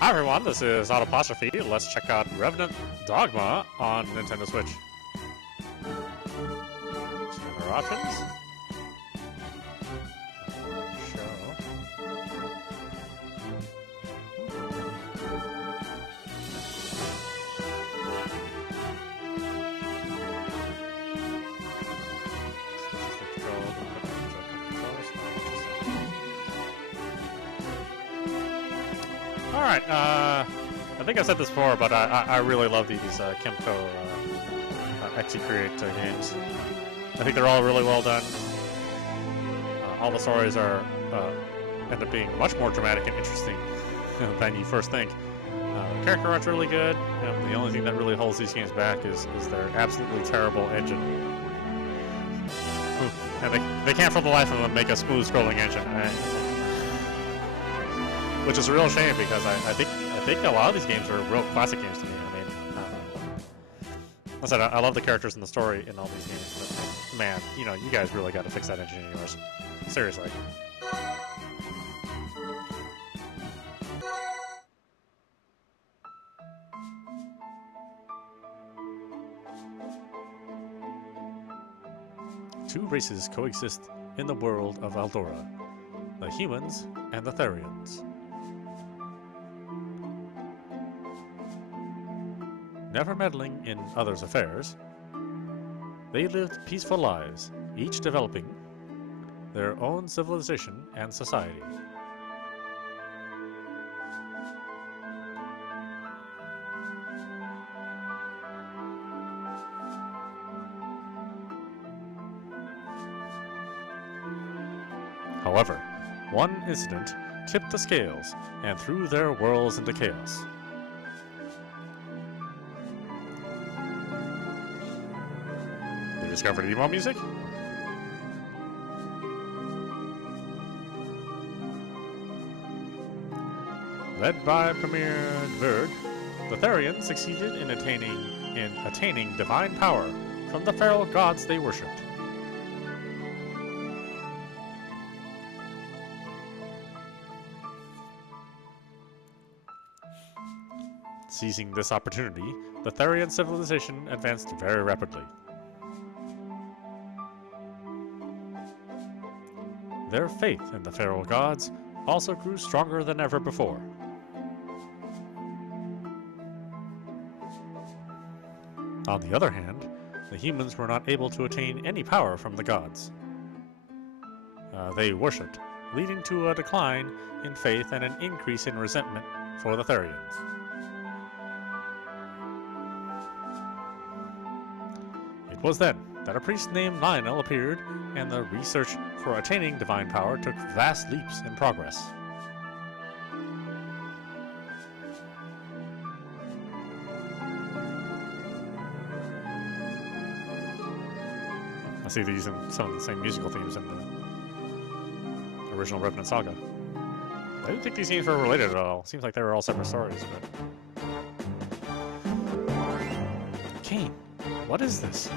Hi everyone, this is audap. Let's check out Revenant Dogma on Nintendo Switch. Check our options. Alright, I think I said this before, but I really love these Kemco Create games. I think they're all really well done. All the stories are end up being much more dramatic and interesting than you first think. The character art's really good. The only thing that really holds these games back is their absolutely terrible engine. And they can't for the life of them make a smooth scrolling engine. Which is a real shame because I think a lot of these games are real classic games to me. I mean, like I said, I love the characters and the story in all these games, but man, you know, you guys really got to fix that engine of yours. Seriously. Two races coexist in the world of Eldora, the humans and the therians. Never meddling in others' affairs, they lived peaceful lives, each developing their own civilization and society. However, one incident tipped the scales and threw their worlds into chaos. Discovered emo music? Led by Premier Verg, the Therians succeeded in attaining divine power from the feral gods they worshipped. Seizing this opportunity, the Therian civilization advanced very rapidly. Their faith in the feral gods also grew stronger than ever before. On the other hand, the humans were not able to attain any power from the gods. They worshipped, leading to a decline in faith and an increase in resentment for the therians. It was then that a priest named Lionel appeared, and the research for attaining divine power took vast leaps in progress. I see they're using some of the same musical themes in the original Revenant Saga. I didn't think these games were related at all. Seems like they were all separate stories, but... Caine, what is this?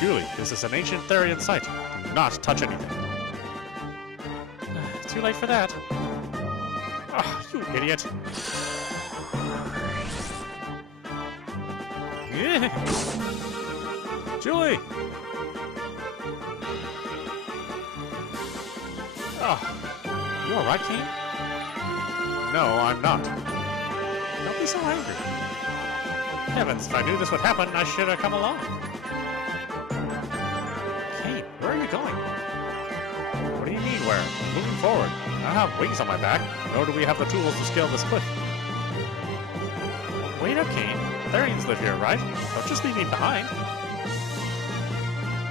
Julie, this is an ancient Therian site. Do not touch anything. Too late for that. Ah, you idiot. Julie! Oh, you alright, Caine? No, I'm not. Don't be so angry. Heavens, if I knew this would happen, I should have come along. Where are you going? What do you mean where? Moving forward. I don't have wings on my back, nor do we have the tools to scale this cliff. Wait up, Caine. Therians live here, right? Don't just leave me behind.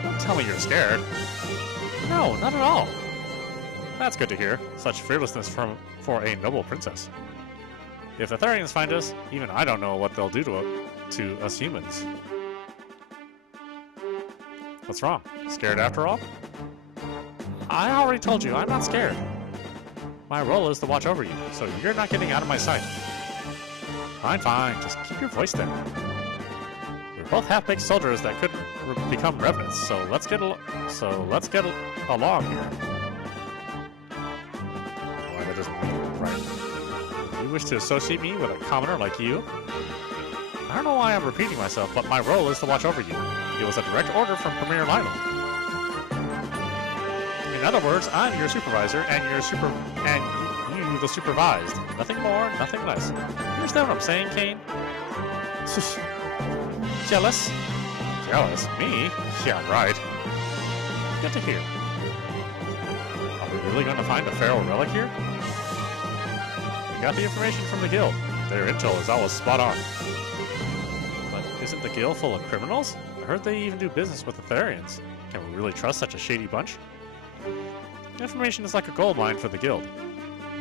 Don't tell me you're scared. No, not at all. That's good to hear. Such fearlessness for a noble princess. If the Therians find us, even I don't know what they'll do to us humans. What's wrong? Scared after all? I already told you, I'm not scared. My role is to watch over you, so you're not getting out of my sight. Fine, fine, just keep your voice down. We're both half-baked soldiers that could become revenants, so let's get along here. Well, that doesn't mean right. You wish to associate me with a commoner like you? I don't know why I'm repeating myself, but my role is to watch over you. It was a direct order from Premier Lionel. In other words, I'm your supervisor, and you the supervised. Nothing more, nothing less. You understand what I'm saying, Caine? Jealous? Jealous? Me? Yeah, right. Good to hear. Are we really going to find a feral relic here? We got the information from the guild. Their intel is always spot on. But isn't the guild full of criminals? I heard they even do business with the therians. Can we really trust such a shady bunch? Information is like a gold mine for the guild.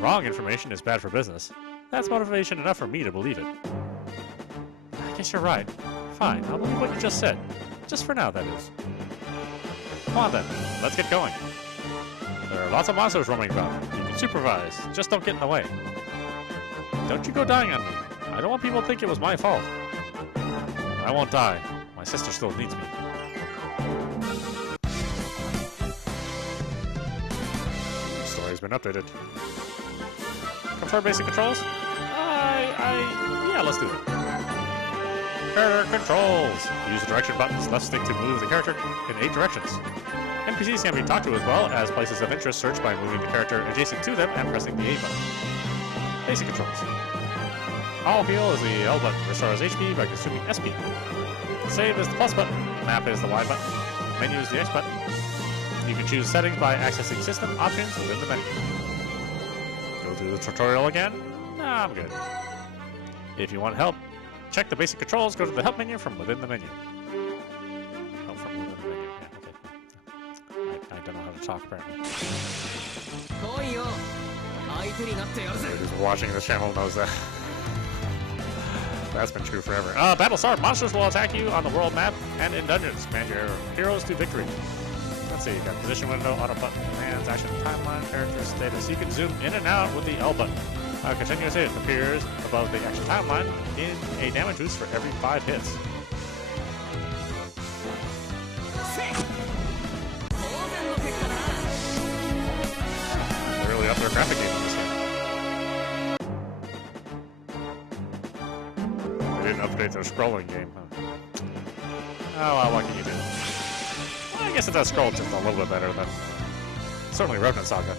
Wrong information is bad for business. That's motivation enough for me to believe it. I guess you're right. Fine, I'll believe what you just said. Just for now, that is. Come on then, let's get going. There are lots of monsters roaming about. You can supervise, just don't get in the way. Don't you go dying on me. I don't want people to think it was my fault. I won't die. My sister still needs me. Story's been updated. Confirm basic controls? Yeah, let's do it. Character controls! Use the direction buttons, left stick to move the character in 8 directions. NPCs can be talked to as well as places of interest searched by moving the character adjacent to them and pressing the A button. Basic controls. All heal is the L button, restores HP by consuming SP. Save is the plus button, map is the Y button, menu is the X button. You can choose settings by accessing system options within the menu. Go through the tutorial again? Nah, I'm good. If you want help, check the basic controls, go to the help menu from within the menu. Help from within the menu, yeah, okay. I don't know how to talk apparently. Everybody who's watching this channel knows that. That's been true forever. Battle start. Monsters will attack you on the world map and in dungeons. Command your heroes to victory. Let's see, you got position window, auto button, commands, action, timeline, character status. You can zoom in and out with the L button. Continuous hit appears above the action timeline in a damage boost for every 5 hits. They really upped their graphic game in this game. They didn't update their scrolling game, huh? Oh, well, what can you do? Well, I guess it does scroll just a little bit better than certainly Revenant Saga.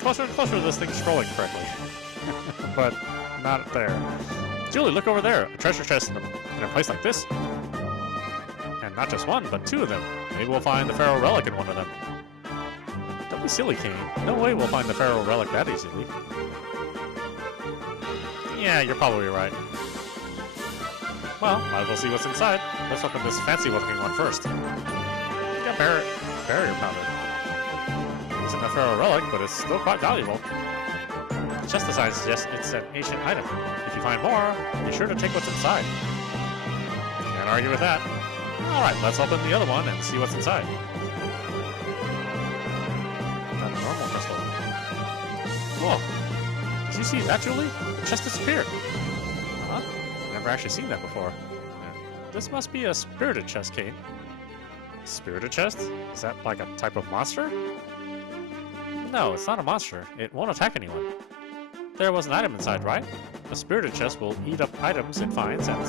Closer and closer to this thing scrolling correctly. But not there. Julie, look over there. A treasure chest in a place like this. And not just one, but 2 of them. Maybe we'll find the feral relic in one of them. Don't be silly, Caine. No way we'll find the feral relic that easily. Yeah, you're probably right. Well, might as well see what's inside. Let's open this fancy-looking one first. Got barrier powder. Isn't a feral relic, but it's still quite valuable. The chest design suggests it's an ancient item. If you find more, be sure to take what's inside. Can't argue with that. Alright, let's open the other one and see what's inside. Got a normal crystal. Whoa. Did you see that, Julie? The chest disappeared. Huh? Never actually seen that before. This must be a spirited chest, Caine. Spirited chest? Is that like a type of monster? No, it's not a monster. It won't attack anyone. There was an item inside, right? A spirited chest will eat up items it finds and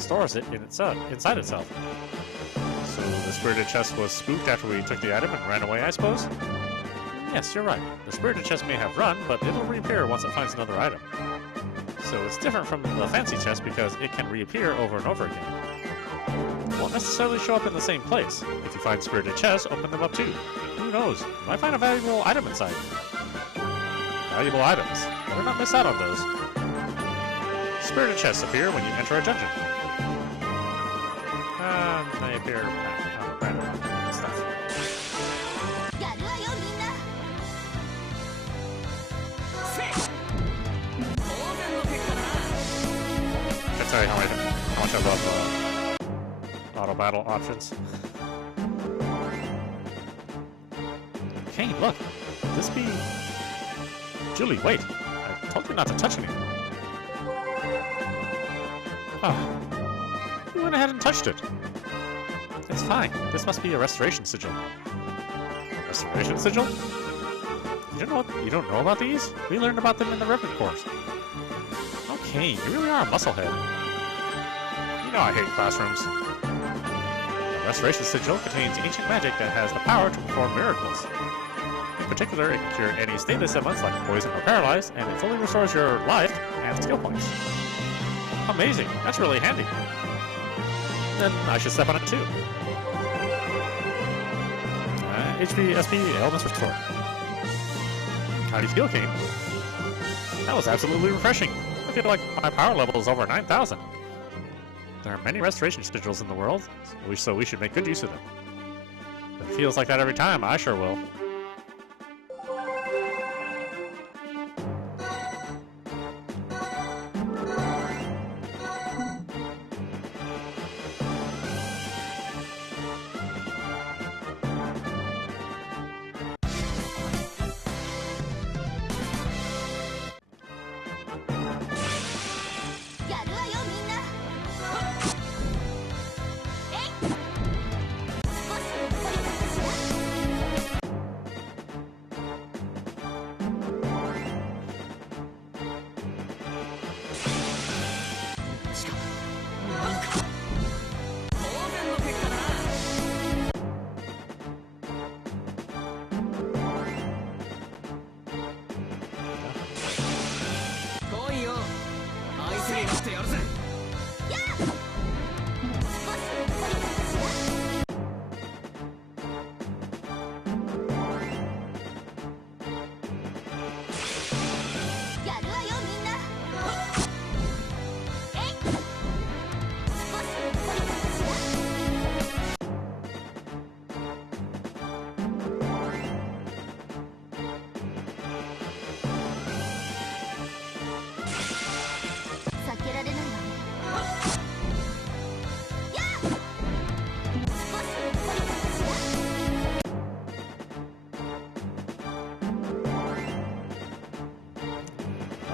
stores it in inside itself. So the spirited chest was spooked after we took the item and ran away, I suppose? Yes, you're right. The spirited chest may have run, but it'll reappear once it finds another item. So it's different from the fancy chest because it can reappear over and over again. It won't necessarily show up in the same place. If you find spirited chests, open them up too. Who knows? You might find a valuable item inside. Valuable items. Better not miss out on those. Spirited chests appear when you enter a dungeon. They appear random stuff. I tell you how much I love auto battle options. Caine, look! Could this be... Julie, wait! I told you not to touch anything. Who went ahead and touched it? It's fine. This must be a restoration sigil. Restoration sigil? You don't know about these? We learned about them in the Revenant course. Okay, you really are a musclehead. You know I hate classrooms. The restoration sigil contains ancient magic that has the power to perform miracles. In particular, it can cure any status ailments like poison or paralyzed, and it fully restores your life and skill points. Amazing, that's really handy. Then I should step on it too. HP, SP, ailments restored. How do you feel, Caine? That was absolutely refreshing. I feel like my power level is over 9,000. There are many restoration sigils in the world, so we should make good use of them. If it feels like that every time, I sure will.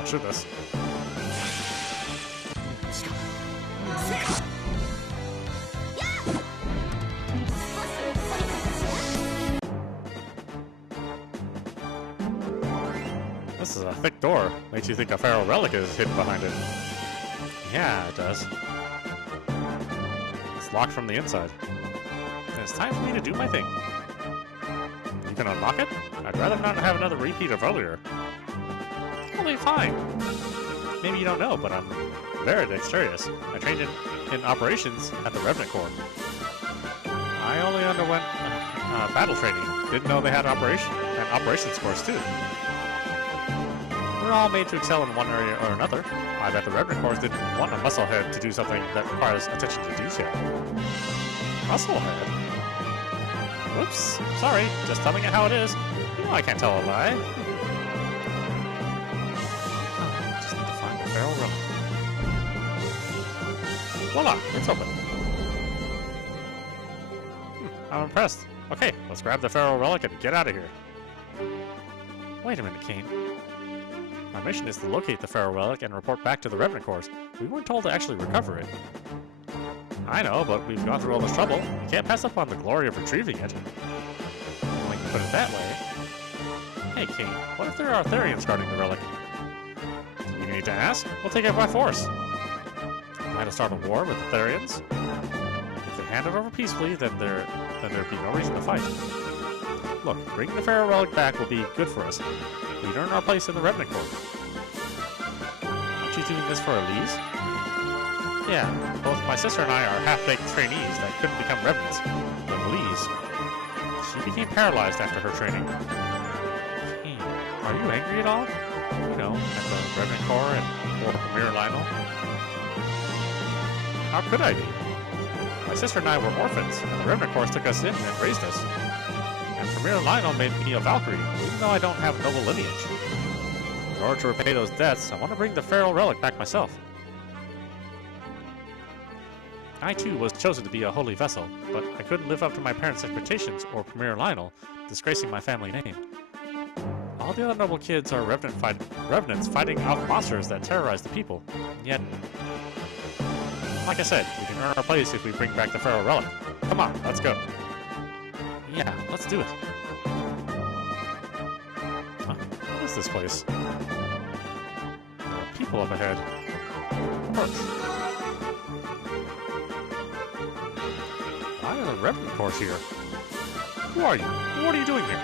Shoot this. This is a thick door. Makes you think a feral relic is hidden behind it. Yeah, it does. It's locked from the inside. And it's time for me to do my thing. You can unlock it? I'd rather not have another repeat of earlier. Totally fine. Maybe you don't know, but I'm very dexterous. I trained in operations at the Revenant Corps. I only underwent battle training. Didn't know they had operations course too. We're all made to excel in one area or another. I bet the Revenant Corps didn't want a musclehead to do something that requires attention to detail. Musclehead? Whoops. Sorry. Just telling it how it is. You know I can't tell a lie. Feral relic. Voila, it's open. I'm impressed. Okay, let's grab the feral relic and get out of here. Wait a minute, Caine. Our mission is to locate the feral relic and report back to the Revenant Corps. We weren't told to actually recover it. I know, but we've gone through all this trouble. We can't pass up on the glory of retrieving it. When you put it that way. Hey, Caine, what if there are therians guarding the relic? You need to ask? We'll take it by force. Plan to start a war with the therians? If they hand it over peacefully, then there'd be no reason to fight. Look, bringing the feral relic back will be good for us. We'd earn our place in the Revenant Corps. Aren't you doing this for Elise? Yeah, both my sister and I are half-baked trainees that couldn't become Revenants. But Elise, she became paralyzed after her training. Hey, are you angry at all? You know, at the Revenant Corps and or Premier Lionel. How could I be? My sister and I were orphans, and the Revenant Corps took us in and raised us. And Premier Lionel made me a Valkyrie, even though I don't have noble lineage. In order to repay those debts, I want to bring the feral relic back myself. I too was chosen to be a holy vessel, but I couldn't live up to my parents' expectations or Premier Lionel, disgracing my family name. All the other noble kids are revenants fighting off monsters that terrorize the people, and yet Like I said, we can earn our place if we bring back the Feral Relic. Come on, let's go. Yeah, let's do it. Huh? What is this place? There are people up ahead. Perch. Why are the Revenant Corps here? Who are you? What are you doing here?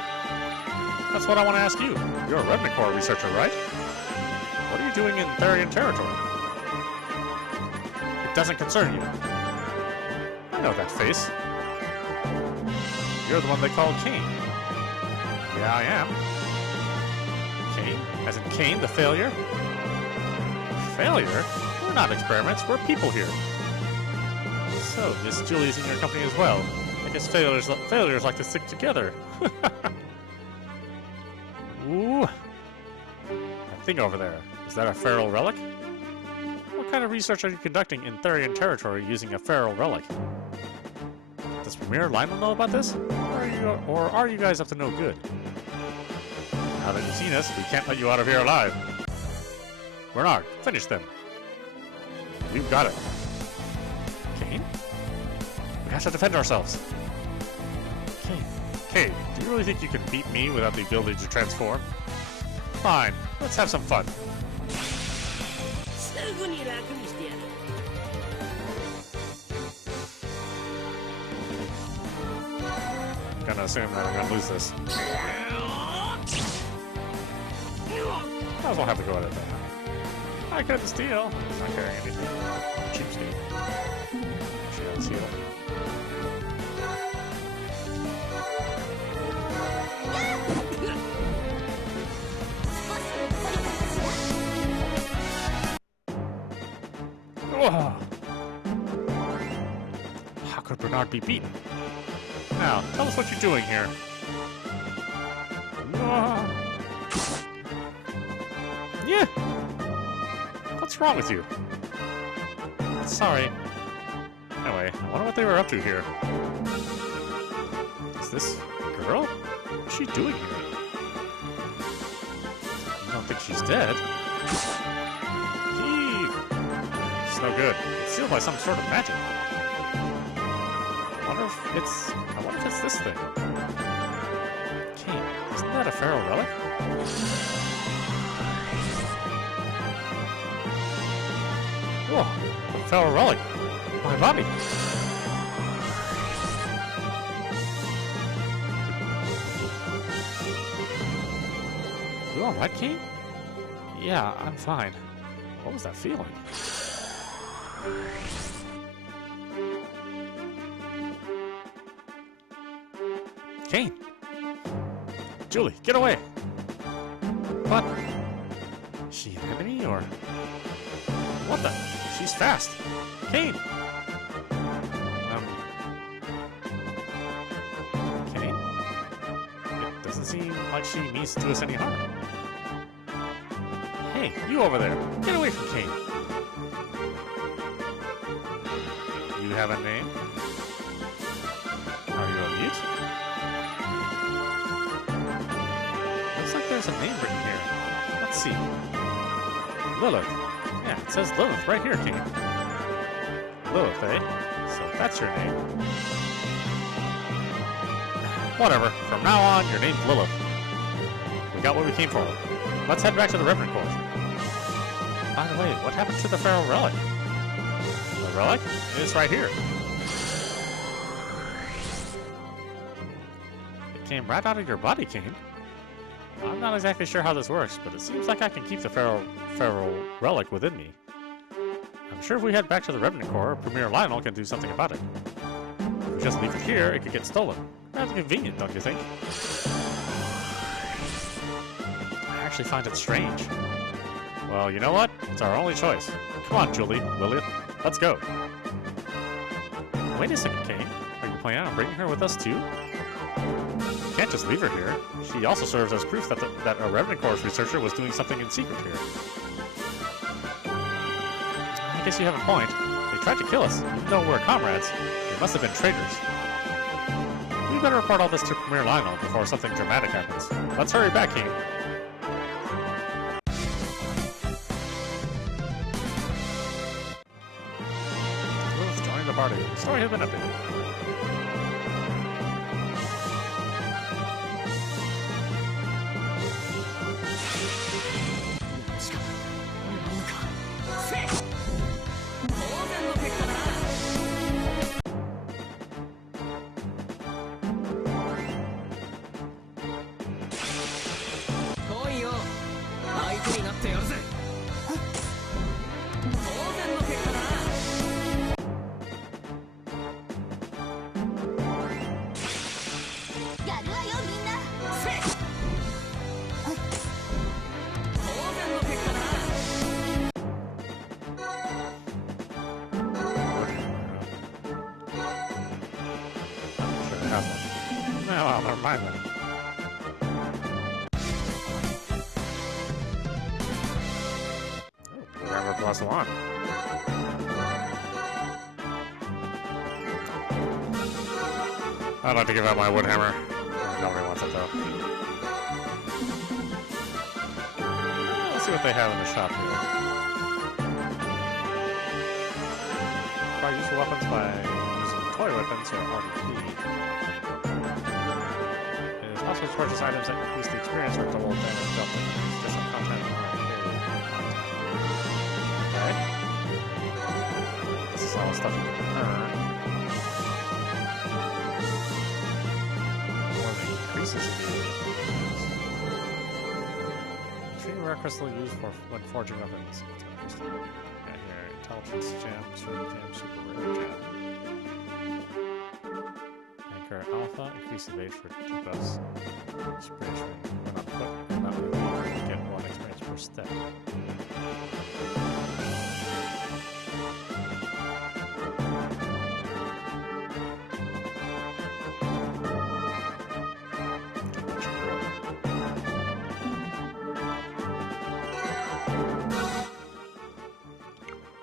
That's what I want to ask you. You're a Revenant Corps researcher, right? What are you doing in Therian territory? It doesn't concern you. I know that face. You're the one they call Caine. Yeah, I am. Caine? As in Caine, the failure? Failure? We're not experiments, we're people here. So, Miss Julie's in your company as well. I guess failures like to stick together. Ooh. That thing over there. Is that a feral relic? What kind of research are you conducting in Therian territory using a feral relic? Does Premier Lionel know about this? Or are you guys up to no good? Now that you've seen us, we can't let you out of here alive. Bernard, finish them. We've got it. Caine? We have to defend ourselves. Caine, do you really think you can beat me without the ability to transform? Fine, let's have some fun. I'm gonna assume that I'm gonna lose this. Might as well have to go at it then. I couldn't steal. He's not carrying anything. Cheapskate. Actually, I'd steal. Whoa. How could Bernard be beaten? Now, tell us what you're doing here. Yeah. What's wrong with you? Sorry. Anyway, I wonder what they were up to here. Is this a girl? What's she doing here? You don't think she's dead? It's no good. It's sealed by some sort of magic. I wonder if it's this thing. Caine, isn't that a feral relic? Whoa, a feral relic. My body. You alright, Caine? Yeah, I'm fine. What was that feeling? Caine! Julie, get away! What? Is she an enemy, or...? What the? She's fast! Caine! Caine? It doesn't seem like she means to do us any harm. Hey, you over there! Get away from Caine! You have a name? Are you a mute? Looks like there's a name written here. Let's see. Lilith. Yeah, it says Lilith right here, Caine. Lilith, eh? So that's your name. Whatever. From now on, your name's Lilith. We got what we came for. Let's head back to the Revenant Corps. By the way, what happened to the feral relic? The relic? It's right here. It came right out of your body, Caine. I'm not exactly sure how this works, but it seems like I can keep the feral relic within me. I'm sure if we head back to the Revenant Corps, Premier Lionel can do something about it. If we just leave it here, it could get stolen. Rather convenient, don't you think? I actually find it strange. Well, you know what? It's our only choice. Come on, Julie, Lilith, let's go. Wait a second, Caine. Are you planning on bringing her with us too? You can't just leave her here. She also serves as proof that a Revenant Corps researcher was doing something in secret here. I guess you have a point. They tried to kill us, even though we're comrades. They must have been traitors. We better report all this to Premier Lionel before something dramatic happens. Let's hurry back, Caine. the party. The story has been updated. Well, never mind then. Oh, Grammar +1. I'd like to give out my wood hammer. Nobody wants it though. Let's see what they have in the shop here. Try useful weapons by using toy weapons or hardened key. Also, to purchase items that increase the experience or double damage dealt with additional content or okay. This is all stuff you can earn. More than increases the tree rare crystal used for when forging weapons. That's interesting. Got here intelligence gem, super rare gem. Alpha, increase the rate for 2 buffs. Experience ring. When on foot, and that way you get 1 experience per step.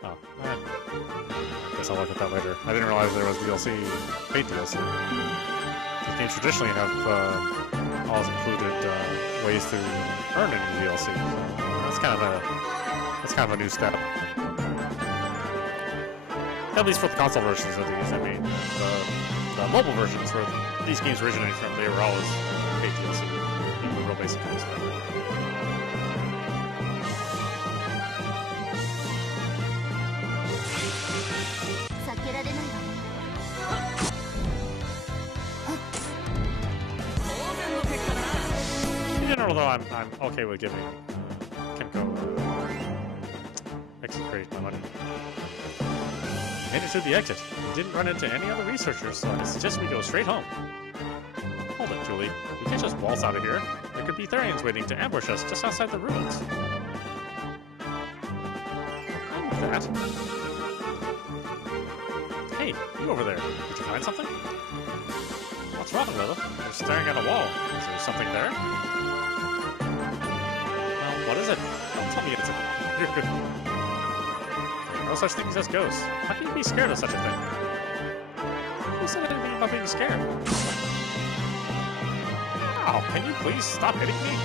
Oh, I guess I'll look at that later. I didn't realize there was DLC, paid DLC. These games traditionally have always included ways to earn any DLC. So that's kind of a new step. At least for the console versions of these. I mean, the mobile versions where these games originated from, they were always paid DLC, even the real basic kind of stuff. Although I'm okay with giving Kimco execrate my money. Made it to the exit. We didn't run into any other researchers, so I suggest we go straight home. Hold it, Julie. We can't just waltz out of here. There could be therians waiting to ambush us just outside the ruins. I knew that. Hey, you over there. Did you find something? What's wrong, Lilith? You're staring at a wall. Is there something there? What is it? Don't tell me it's a... You're good. There are no such things as ghosts. How can you be scared of such a thing? Who said anything about being scared? Ow, can you please stop hitting me?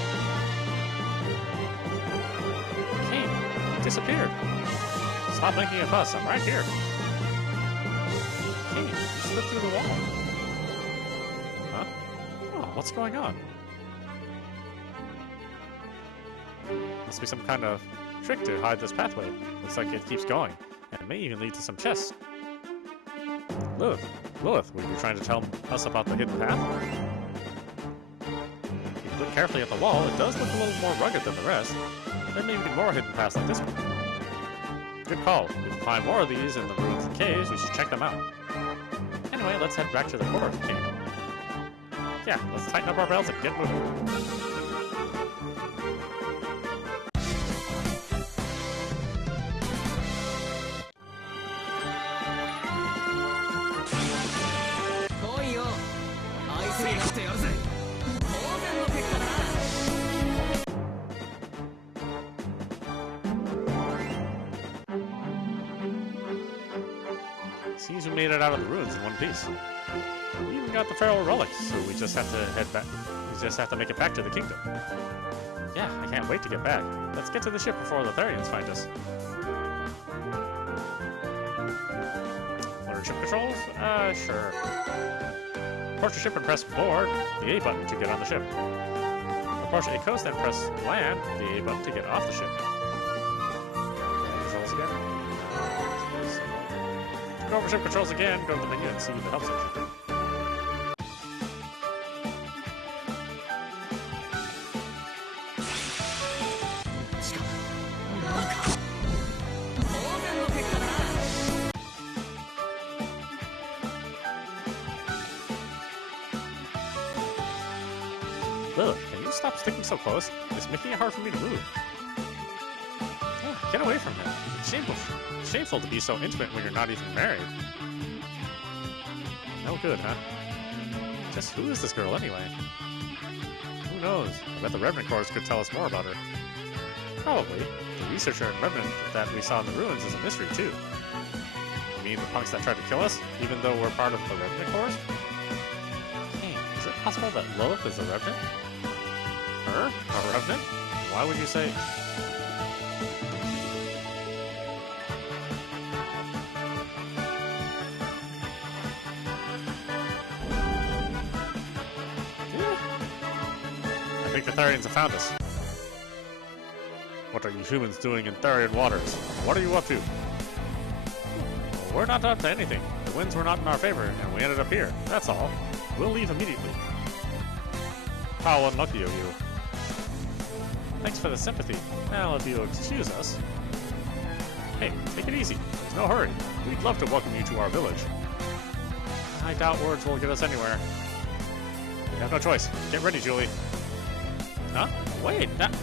Caine, you disappeared. Stop making a fuss, I'm right here. Caine, you slipped through the wall. Huh? Oh, what's going on? Must be some kind of trick to hide this pathway. Looks like it keeps going, and it may even lead to some chests. Lilith, were you trying to tell us about the hidden path? If you look carefully at the wall, it does look a little more rugged than the rest. There may be more hidden paths like this one. Good call. If we can find more of these in the ruins and caves, we should check them out. Anyway, let's head back to the core of the cave. Yeah, let's tighten up our belts and get moving. Seems we made it out of the ruins in one piece. We even got the feral relic, so we just have to head back. We just have to make it back to the kingdom. Yeah, I can't wait to get back. Let's get to the ship before the therians find us. Learn Learn ship controls? Sure. Approach the ship and press board, the A button to get on the ship. Approach a coast and press land, the A button to get off the ship. Controls again. To go over ship controls again, go to the menu and see the help section. Lilith, can you stop sticking so close? It's making it hard for me to move. Yeah, get away from him. It's shameful to be so intimate when you're not even married. No good, huh? Just who is this girl anyway? Who knows? I bet the Revenant Corps could tell us more about her. Probably. The researcher in Revenant that we saw in the ruins is a mystery too. You mean the punks that tried to kill us, even though we're part of the Revenant Corps? Hey, is it possible that Lilith is a Revenant? Her? A Revenant? Why would you say... I think the Therians have found us. What are you humans doing in Therian waters? What are you up to? Well, we're not up to anything. The winds were not in our favor, and we ended up here. That's all. We'll leave immediately. How unlucky of you. Thanks for the sympathy. Now, if you'll excuse us... Hey, take it easy. There's no hurry. We'd love to welcome you to our village. I doubt words will get us anywhere. We have no choice. Get ready, Julie. Huh? Wait, that...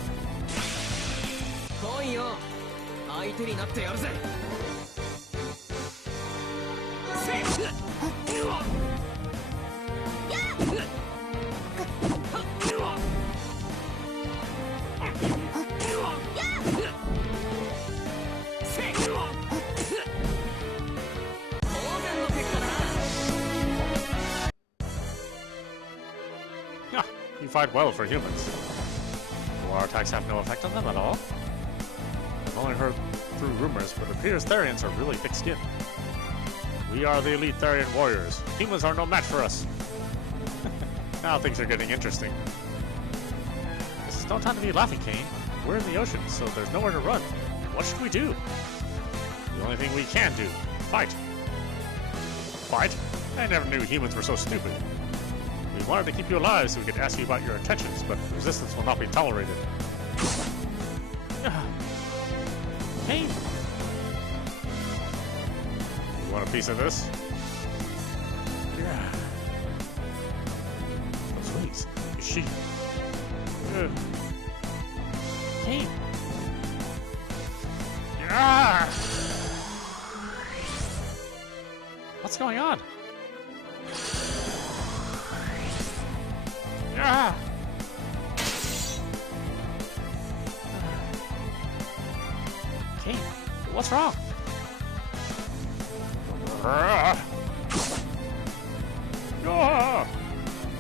Yeah, you fight well for humans. Will our attacks have no effect on them at all? I've only heard through rumors, but it appears Therians are really thick-skinned. We are the elite Therian warriors. Humans are no match for us. Now things are getting interesting. This is no time to be laughing, Caine. We're in the ocean, so there's nowhere to run. What should we do? The only thing we can do. Fight. Fight? I never knew humans were so stupid. We wanted to keep you alive so we could ask you about your intentions, but resistance will not be tolerated. Caine! You want a piece of this? Yeah. Those wings. Is she... Caine! Yeah! What's going on? Yeah! Caine, what's wrong?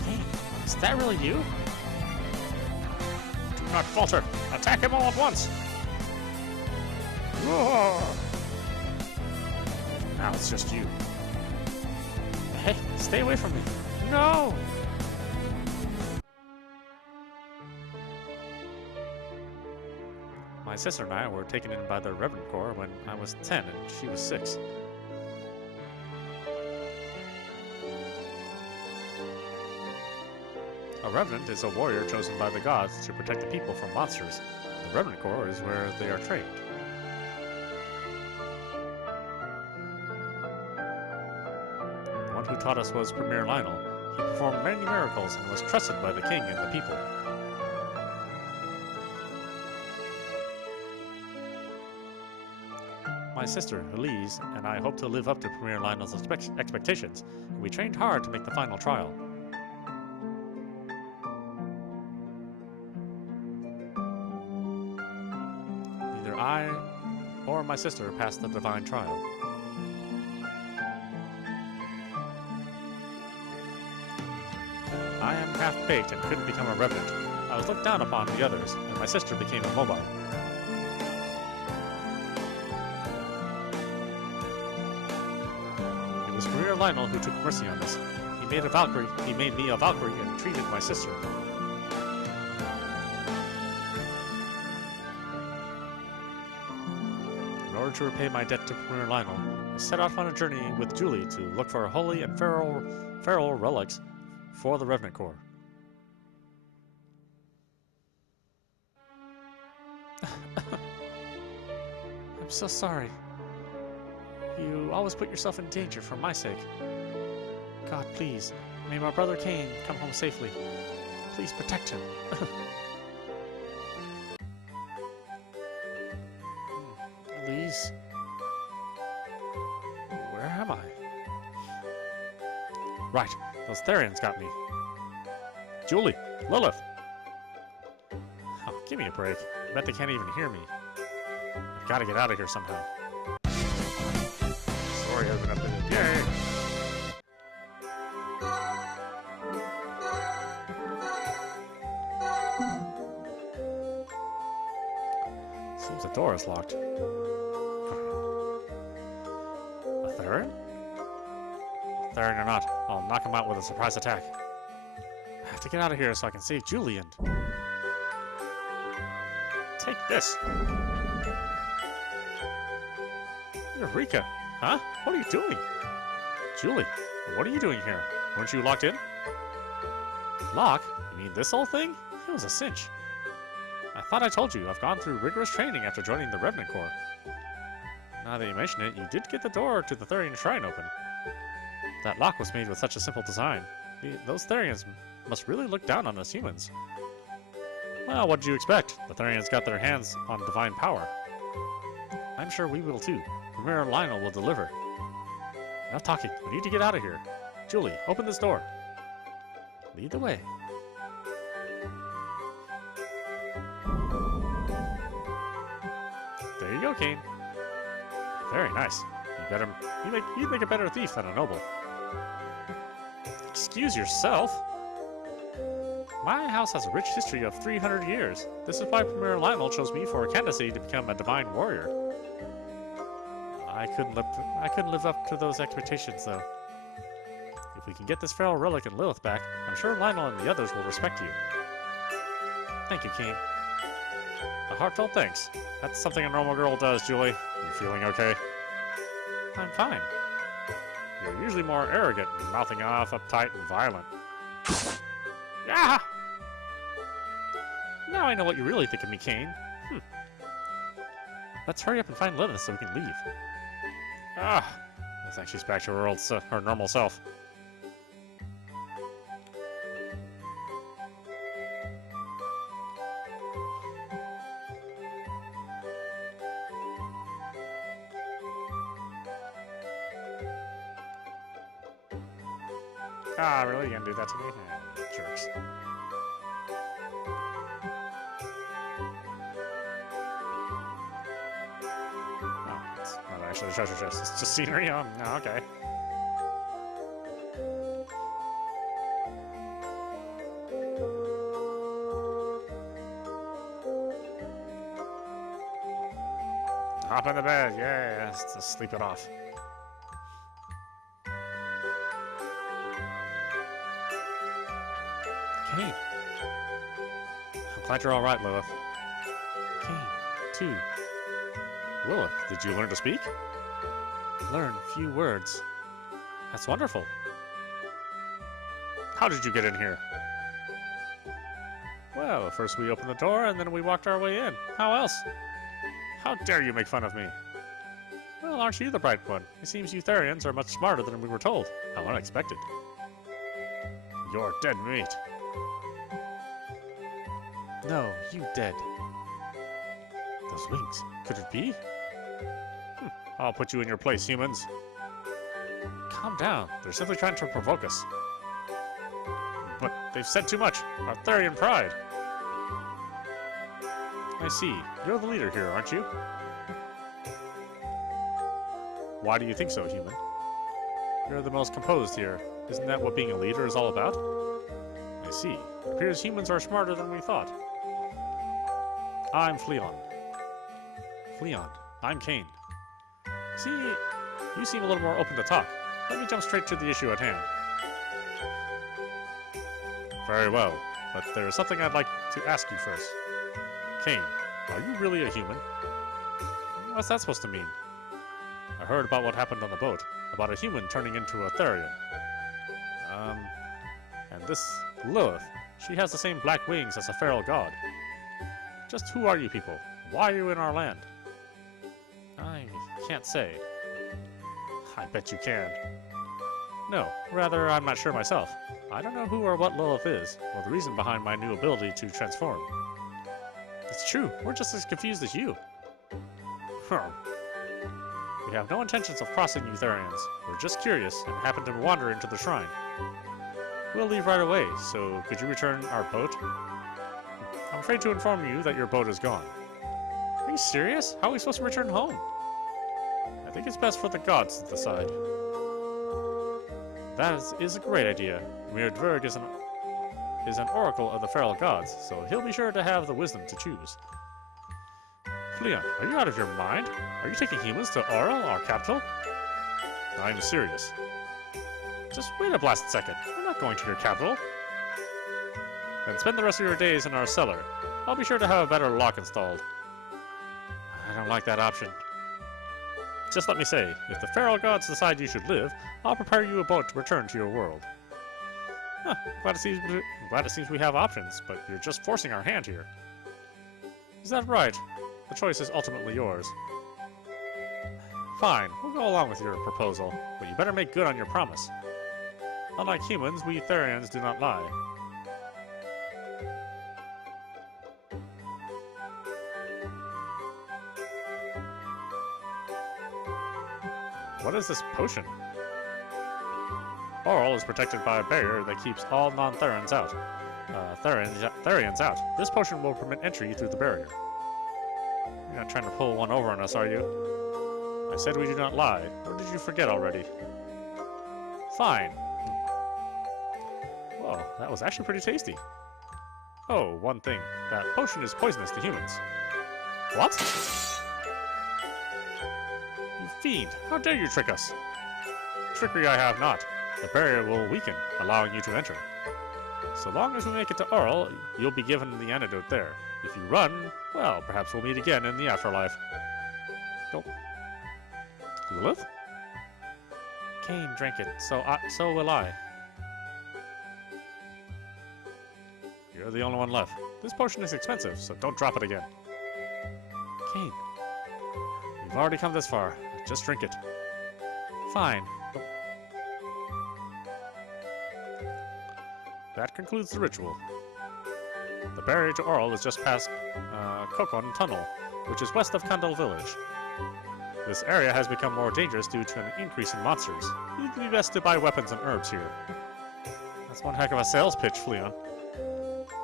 Caine, is that really you? Do not falter. Attack him all at once. Now it's just you. Hey, stay away from me. No! My sister and I were taken in by the Revenant Corps when I was 10 and she was 6. A Revenant is a warrior chosen by the gods to protect the people from monsters. The Revenant Corps is where they are trained. The one who taught us was Premier Lionel. He performed many miracles and was trusted by the king and the people. My sister, Elise, and I hope to live up to Premier Lionel's expectations, and we trained hard to make the final trial. Neither I or my sister passed the divine trial. I am half-baked and couldn't become a Revenant. I was looked down upon the others, and my sister became immobile. was Maria Lionel who took mercy on us. He made me a Valkyrie and treated my sister. In order to repay my debt to Maria Lionel, I set off on a journey with Julie to look for holy and feral relics for the Revenant Core. I'm so sorry. You always put yourself in danger for my sake. God, please, may my brother Caine come home safely. Please protect him. Please. Where am I? Right, those therians got me. Julie, Lilith. Oh, give me a break. I bet they can't even hear me. I've got to get out of here somehow. Story has been updated. Yay! Seems the door is locked. A therian? Therian or not, I'll knock him out with a surprise attack. I have to get out of here so I can save Julie and... Take this! Eureka! Huh? What are you doing? Julie, what are you doing here? Weren't you locked in? Lock? You mean this whole thing? It was a cinch. I thought I told you, I've gone through rigorous training after joining the Revenant Corps. Now that you mention it, you did get the door to the Therian Shrine open. That lock was made with such a simple design. Those Therians must really look down on us humans. Well, what did you expect? The Therians got their hands on divine power. I'm sure we will too. Premier Lionel will deliver. Enough talking. We need to get out of here. Julie, open this door. Lead the way. There you go, Caine. Very nice. You'd make a better thief than a noble. Excuse yourself. My house has a rich history of 300 years. This is why Premier Lionel chose me for a candidacy to become a divine warrior. I couldn't live up to those expectations, though. If we can get this feral relic and Lilith back, I'm sure Lionel and the others will respect you. Thank you, Caine. A heartfelt thanks. That's something a normal girl does, Julie. You feeling okay? I'm fine. You're usually more arrogant and mouthing off, uptight, and violent. Yeah! Now I know what you really think of me, Caine. Let's hurry up and find Lilith so we can leave. I think she's back to her normal self. Really? You gonna do that to me? Jerks. Oh, it's not actually a treasure chest. It's just scenery. Oh, no, okay. Hop in the bed. Yeah, let's just sleep it off. Caine. I'm glad you're all right, Lilith. Caine, too. Lilith, did you learn to speak? Learn few words. That's wonderful. How did you get in here? Well, first we opened the door, and then we walked our way in. How else? How dare you make fun of me? Well, aren't you the bright one? It seems you Therians are much smarter than we were told. How unexpected. You're dead meat. No, you dead. Those wings. Could it be? I'll put you in your place, humans. Calm down. They're simply trying to provoke us. But they've said too much. Our Therian pride. I see. You're the leader here, aren't you? Why do you think so, human? You're the most composed here. Isn't that what being a leader is all about? I see. It appears humans are smarter than we thought. I'm Fleon. Fleon. I'm Caine. See, you seem a little more open to talk. let me jump straight to the issue at hand. Very well, but there is something I'd like to ask you first. Caine, are you really a human? What's that supposed to mean? I heard about what happened on the boat, about a human turning into a therian. And this Lilith, she has the same black wings as a feral god. Just who are you people? Why are you in our land? I can't say. I bet you can. No, rather, I'm not sure myself. I don't know who or what Lilith is, or the reason behind my new ability to transform. It's true, we're just as confused as you. We have no intentions of crossing you therians. We're just curious and happen to wander into the shrine. We'll leave right away, so could you return our boat? I'm afraid to inform you that your boat is gone. Are you serious? How are we supposed to return home? I think it's best for the gods to decide. That is a great idea. Mir Dverg is an oracle of the feral gods, so he'll be sure to have the wisdom to choose. Fleon, are you out of your mind? Are you taking humans to Aurel, our capital? I'm serious. Just wait a blasted second. We're not going to your capital. Then spend the rest of your days in our cellar. I'll be sure to have a better lock installed. I don't like that option. Just let me say, if the feral gods decide you should live, I'll prepare you a boat to return to your world. Huh, glad it seems we have options, but you're just forcing our hand here. Is that right? The choice is ultimately yours. Fine, we'll go along with your proposal, but you better make good on your promise. Unlike humans, we therians do not lie. What is this potion? Aurel is protected by a barrier that keeps all non-therians out. Therians out. This potion will permit entry through the barrier. You're not trying to pull one over on us, are you? I said we do not lie. Or did you forget already? Fine. Whoa, that was actually pretty tasty. Oh, one thing. That potion is poisonous to humans. What? You fiend! How dare you trick us? Trickery I have not. The barrier will weaken, allowing you to enter. So long as we make it to Aurel, you'll be given the antidote there. If you run, well, perhaps we'll meet again in the afterlife. Nope. Lilith? Caine drank it, so will I. You're the only one left. This potion is expensive, so don't drop it again. Caine. We've already come this far. Just drink it. Fine. That concludes the ritual. The barrier to Aurel is just past Kokon Tunnel, which is west of Kandal Village. This area has become more dangerous due to an increase in monsters. It'd be best to buy weapons and herbs here. That's one heck of a sales pitch, Fleon.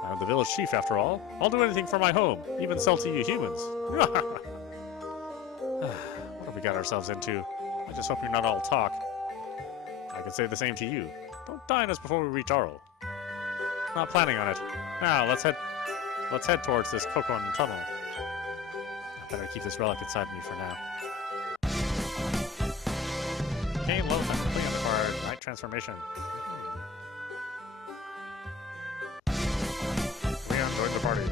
I'm the village chief, after all. I'll do anything for my home, even sell to you humans. What have we got ourselves into? I just hope you're not all talk. I can say the same to you. Don't dine us before we reach Aurel. Not planning on it. Now, let's head towards this Kokon Tunnel. I better keep this relic inside me for now. Caine Loath and Fleon acquired Night Transformation. Fleon joined the party.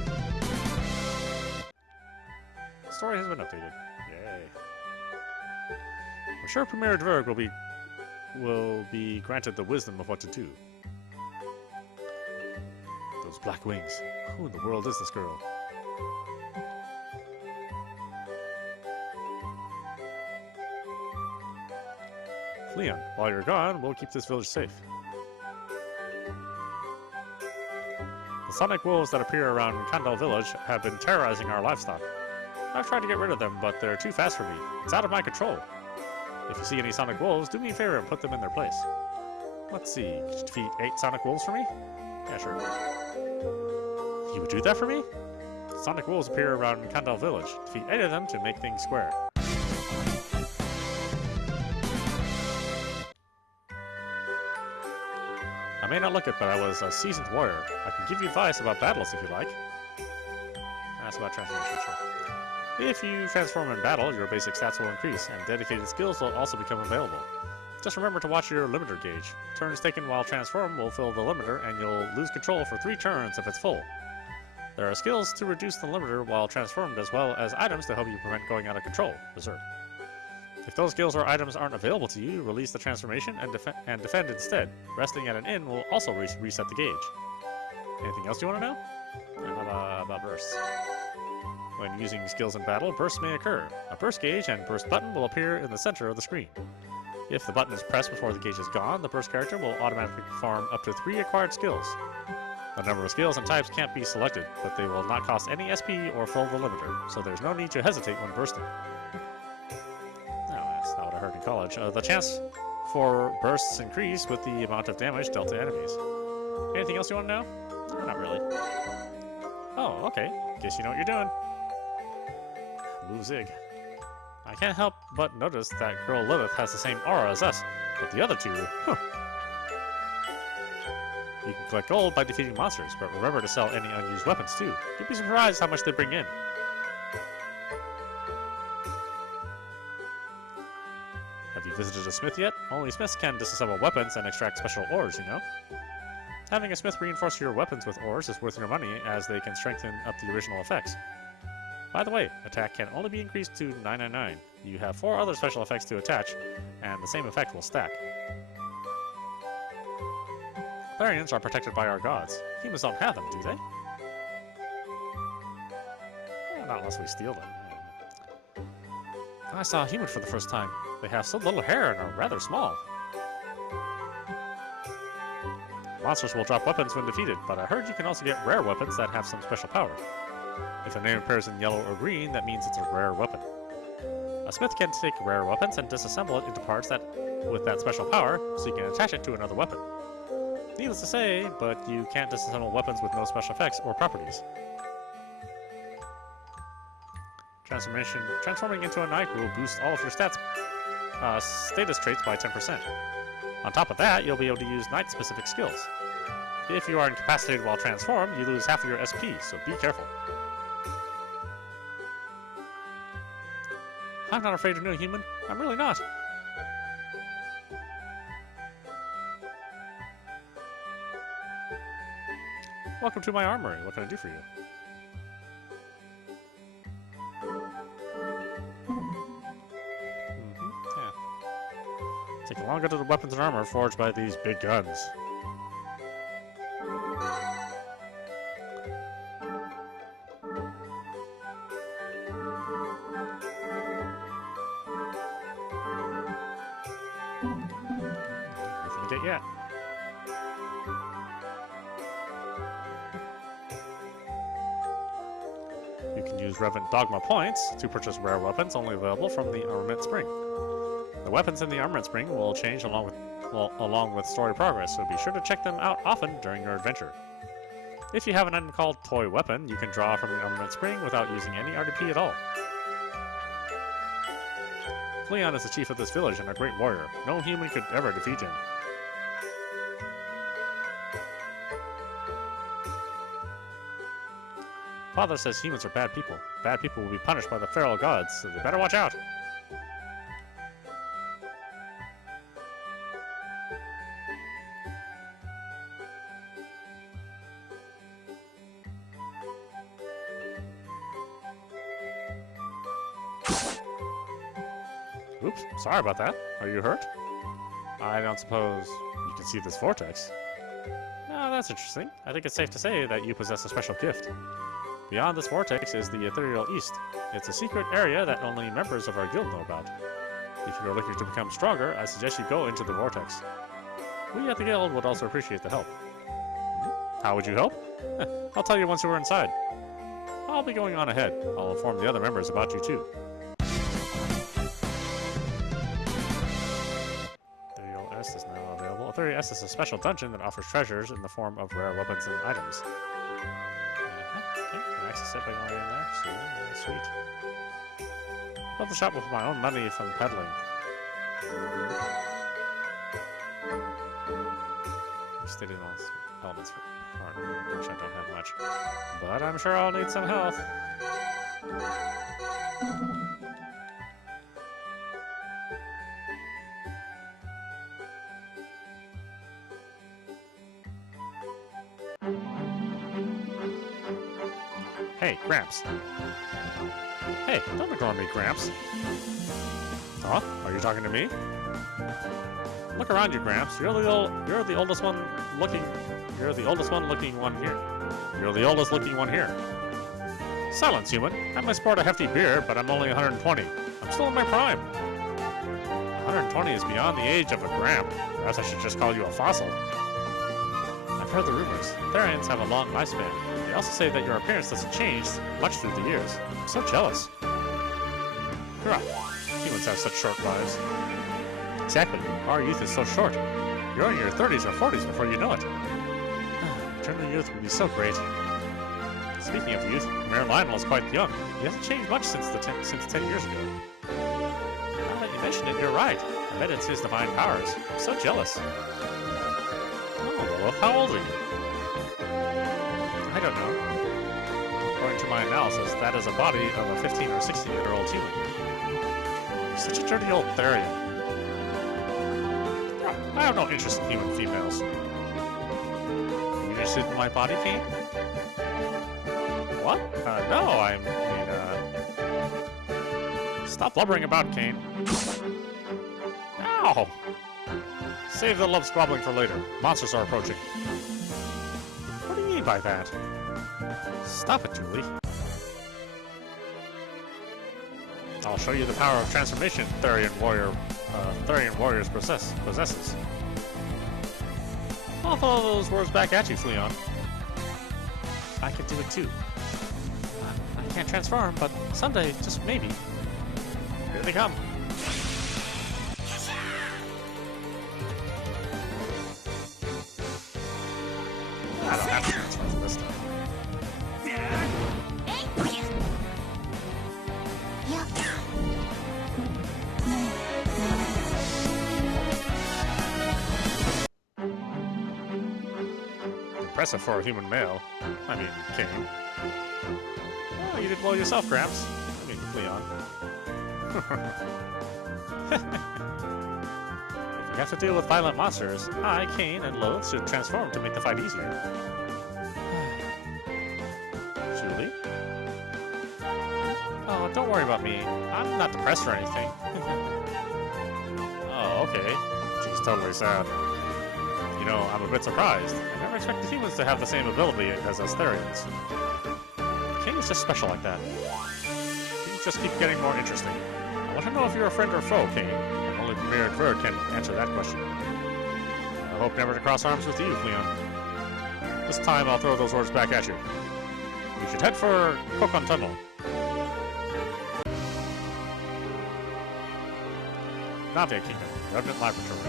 The story has been updated. Yay. I'm sure Premier Dverg will be granted the wisdom of what to do. Those black wings. Who in the world is this girl? Fleon, while you're gone, we'll keep this village safe. The sonic wolves that appear around Kandal Village have been terrorizing our livestock. I've tried to get rid of them, but they're too fast for me. It's out of my control. If you see any sonic wolves, do me a favor and put them in their place. Let's see, could you defeat 8 sonic wolves for me? Yeah, sure. You would do that for me? Sonic wolves appear around Kandal Village. Defeat 8 of them to make things square. I may not look it, but I was a seasoned warrior. I can give you advice about battles if you like. That's about transformation, sure. If you transform in battle, your basic stats will increase, and dedicated skills will also become available. Just remember to watch your limiter gauge. Turns taken while transform will fill the limiter, and you'll lose control for 3 turns if it's full. There are skills to reduce the limiter while transformed, as well as items to help you prevent going out of control. Berserk. If those skills or items aren't available to you, release the transformation and defend instead. Resting at an inn will also reset the gauge. Anything else you want to know? About bursts. When using skills in battle, bursts may occur. A burst gauge and burst button will appear in the center of the screen. If the button is pressed before the gauge is gone, the burst character will automatically perform up to 3 acquired skills. The number of skills and types can't be selected, but they will not cost any SP or fill the limiter, so there's no need to hesitate when bursting. No, that's not what I heard in college. The chance for bursts increase with the amount of damage dealt to enemies. Anything else you want to know? Not really. Oh, okay. Guess you know what you're doing. Move Zig. I can't help but notice that girl Lilith has the same aura as us, but the other two, huh. You can collect gold by defeating monsters, but remember to sell any unused weapons too. You'd be surprised how much they bring in. Have you visited a smith yet? Only smiths can disassemble weapons and extract special ores, you know? Having a smith reinforce your weapons with ores is worth your money, as they can strengthen up the original effects. By the way, attack can only be increased to 999. You have 4 other special effects to attach, and the same effect will stack. Therians are protected by our gods. Humans don't have them, do they? Not unless we steal them. I saw a human for the first time. They have so little hair and are rather small. Monsters will drop weapons when defeated, but I heard you can also get rare weapons that have some special power. If a name appears in yellow or green, that means it's a rare weapon. A smith can take rare weapons and disassemble it into parts with that special power, so you can attach it to another weapon. Needless to say, but you can't disassemble weapons with no special effects or properties. Transforming into a knight will boost all of your status traits by 10%. On top of that, you'll be able to use knight-specific skills. If you are incapacitated while transformed, you lose half of your SP, so be careful. I'm not afraid of no human. I'm really not. Welcome to my armory. What can I do for you? Yeah. Take a longer to the weapons and armor forged by these big guns. Nothing to get yet. You can use Revenant Dogma points to purchase rare weapons only available from the Armament Spring. The weapons in the Armament Spring will change along with story progress, so be sure to check them out often during your adventure. If you have an item called Toy Weapon, you can draw from the Armament Spring without using any RDP at all. Leon is the chief of this village and a great warrior. No human could ever defeat him. Father says humans are bad people. Bad people will be punished by the feral gods, so they better watch out. Oops, sorry about that. Are you hurt? I don't suppose you can see this vortex. No, that's interesting. I think it's safe to say that you possess a special gift. Beyond this vortex is the Ethereal East. It's a secret area that only members of our guild know about. If you are looking to become stronger, I suggest you go into the vortex. We at the guild would also appreciate the help. How would you help? I'll tell you once we're inside. I'll be going on ahead. I'll inform the other members about you too. Ethereal S is now available. Ethereal S is a special dungeon that offers treasures in the form of rare weapons and items. Access it by going in there. Sweet. Love the shop with my own money from peddling. Stated elements for hard. Which I don't have much. But I'm sure I'll need some health. Hey, Gramps. Hey, don't ignore me, Gramps. Huh? Are you talking to me? Look around you, Gramps. You're the oldest one looking one here. You're the oldest looking one here. Silence, human. I might sport a hefty beard, but I'm only 120. I'm still in my prime. 120 is beyond the age of a Gramp. Perhaps I should just call you a fossil. I've heard the rumors. Therians have a long lifespan. They also say that your appearance doesn't change much through the years. I'm so jealous. Hurrah. Humans have such short lives. Exactly. Our youth is so short. You're in your 30s or 40s before you know it. Eternal youth would be so great. Speaking of youth, Mayor Lionel is quite young. He hasn't changed much since 10 years ago. Now that you mention it, you're right. I bet it's his divine powers. I'm so jealous. Oh, well, how old are you? I don't know. According to my analysis, that is a body of a 15 or 16-year-old human. You're such a dirty old therian. I have no interest in human females. Are you interested in my body, Caine? What? No, I mean, Stop blubbering about, Caine. Ow! Save the love squabbling for later. Monsters are approaching. What do you mean by that? Stop it, Julie. I'll show you the power of transformation Therian warriors possesses. I'll throw those words back at you, Fleon. I can do it too. I can't transform, but someday, just maybe. Here they come. I don't have to transform for this time. Impressive for a human male. I mean, Caine. Oh, you did well yourself, Gramps. I mean, Leon. If you have to deal with violent monsters, I, Caine, and Loth should transform to make the fight easier. Julie? Oh, don't worry about me. I'm not depressed or anything. Oh, okay. She's totally sad. You know, I'm a bit surprised. I never expected humans to have the same ability as us therians. Caine is just special like that. Things just keep getting more interesting. I want to know if you're a friend or foe, Caine. And only Premier Bird can answer that question. I hope never to cross arms with you, Fleon. This time I'll throw those words back at you. You should head for Kokon Tunnel. Navia Kingdom, Revenant Laboratory.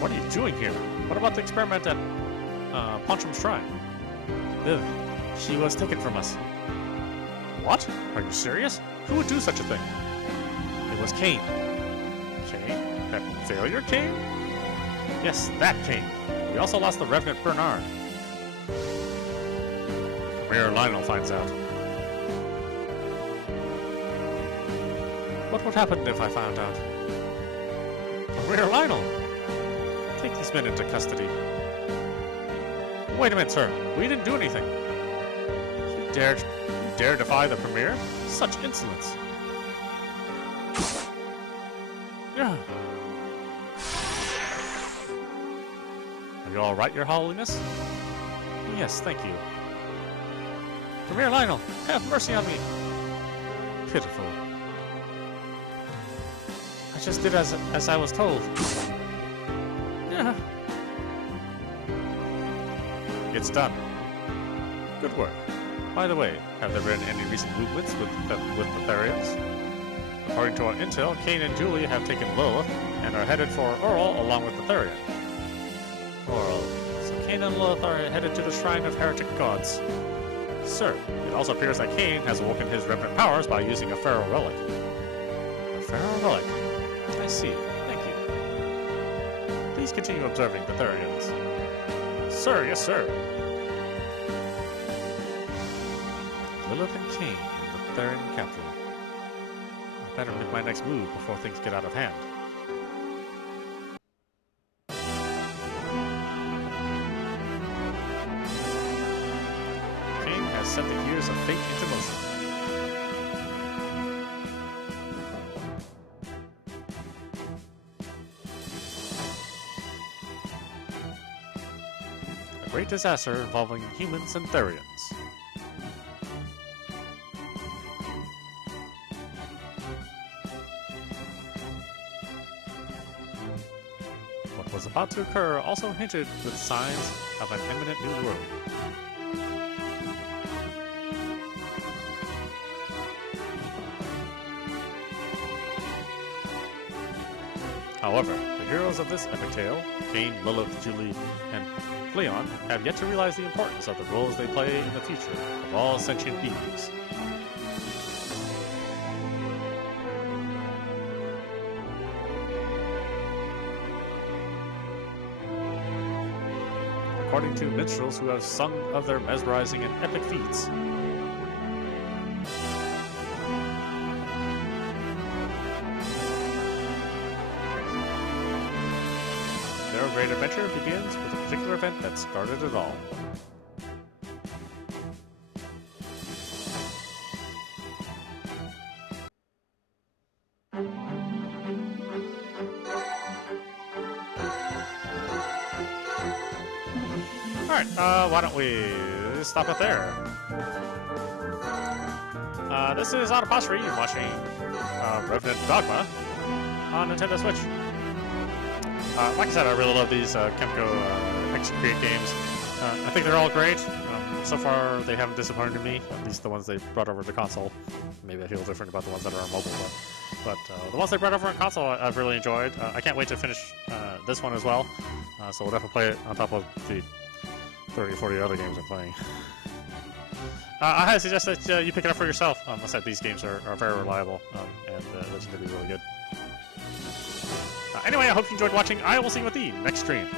What are you doing here? What about the experiment at Poncham's Shrine? Ugh, she was taken from us. What? Are you serious? Who would do such a thing? It was Caine. Caine? That failure Caine? Yes, that Caine. We also lost the Revenant Bernard. Premier Lionel finds out. What would happen if I found out? Premier Lionel! Take these men into custody. Wait a minute, sir. We didn't do anything. You dare defy the Premier? Such insolence. Yeah. Are you all right, Your Holiness? Yes, thank you. Premier Lionel, have mercy on me. Pitiful. I just did as I was told. Yeah. It's done. Good work. By the way, have there been any recent movements with the therians? According to our intel, Caine and Julie have taken Lilith and are headed for Earl along with the Therian. Earl. So Caine and Lilith are headed to the Shrine of Heretic Gods. Sir, it also appears that Caine has awoken his revenant powers by using a feral relic. A feral relic? I see. Thank you. Please continue observing the Therians. Sir, yes, sir. Lilith and Caine in the Therian capital. I better make my next move before things get out of hand. set the gears of fate into motion. A great disaster involving humans and therians. What was about to occur also hinted with signs of an imminent new world. However, the heroes of this epic tale, Caine, Lilith, Julie, and Leon, have yet to realize the importance of the roles they play in the future of all sentient beings. According to minstrels who have sung of their mesmerizing and epic feats, their great adventure begins with a particular event that started it all. Alright, why don't we stop it there? This is audap, you're watching Revenant Dogma on Nintendo Switch. Like I said, I really love these Kemco X-Create games. I think they're all great. So far, they haven't disappointed me, at least the ones they brought over to console. Maybe I feel different about the ones that are on mobile, but the ones they brought over on console, I've really enjoyed. I can't wait to finish this one as well, so we'll definitely play it on top of the 30 or 40 other games I'm playing. I highly suggest that you pick it up for yourself. I said these games are very reliable, and they seem to be really good. Anyway, I hope you enjoyed watching. I will see you at the next stream.